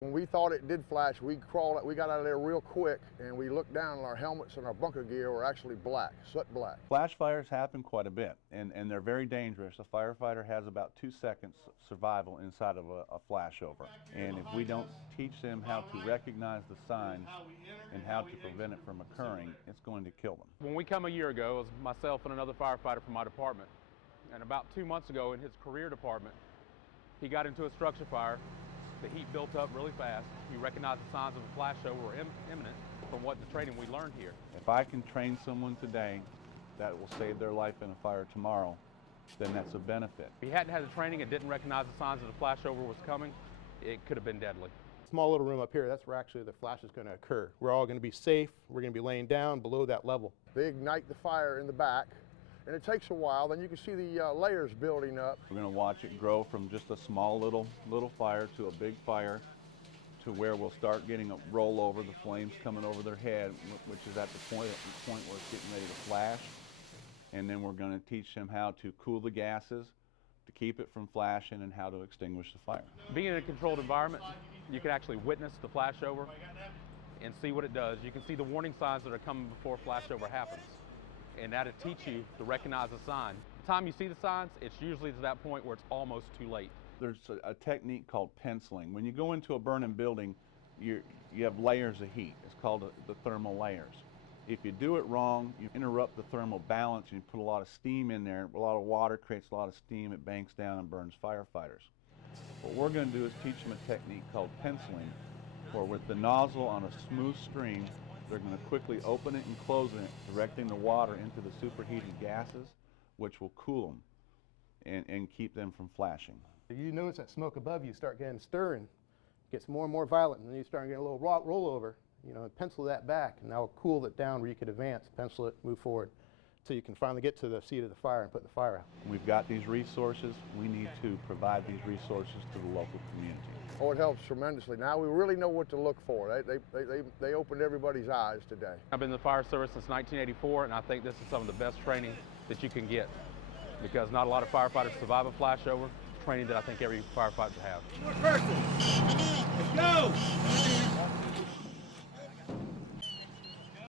When we thought it did flash, we got out of there real quick, and we looked down, and our helmets and our bunker gear were actually black, soot black. Flash fires happen quite a bit, and they're very dangerous. A firefighter has about 2 seconds survival inside of a flashover. And if we don't teach them how to recognize the signs and how to prevent it from occurring, it's going to kill them. When we come a year ago, it was myself and another firefighter from my department. And about 2 months ago in his career department, he got into a structure fire. The heat built up really fast. He recognized the signs of a flashover were imminent from what the training we learned here. If I can train someone today that will save their life in a fire tomorrow, then that's a benefit. If he hadn't had the training and didn't recognize the signs that the flashover was coming, it could have been deadly. Small little room up here, that's where actually the flash is going to occur. We're all going to be safe. We're going to be laying down below that level. They ignite the fire in the back, and it takes a while. Then you can see the layers building up. We're going to watch it grow from just a small little fire to a big fire, to where we'll start getting a rollover, the flames coming over their head, which is at the point where it's getting ready to flash. And then we're going to teach them how to cool the gases, to keep it from flashing, and how to extinguish the fire. Being in a controlled environment, you can actually witness the flashover and see what it does. You can see the warning signs that are coming before flashover happens. And that'll teach you to recognize the sign. The time you see the signs, it's usually to that point where it's almost too late. There's a technique called penciling. When you go into a burning building, you have layers of heat. It's called the thermal layers. If you do it wrong, you interrupt the thermal balance and you put a lot of steam in there. A lot of water creates a lot of steam. It banks down and burns firefighters. What we're going to do is teach them a technique called penciling, where with the nozzle on a smooth stream, they're going to quickly open it and close it, directing the water into the superheated gases, which will cool them and keep them from flashing. You notice that smoke above you start getting stirring. It gets more and more violent, and then you start getting a little rollover. You know, pencil that back, and that'll cool it down where you could advance, pencil it, move forward, so you can finally get to the seat of the fire and put the fire out. We've got these resources. We need to provide these resources to the local community. Oh, it helps tremendously. Now we really know what to look for. They opened everybody's eyes today. I've been in the fire service since 1984, and I think this is some of the best training that you can get, because not a lot of firefighters survive a flashover. Training that I think every firefighter should have. One person. Let's go!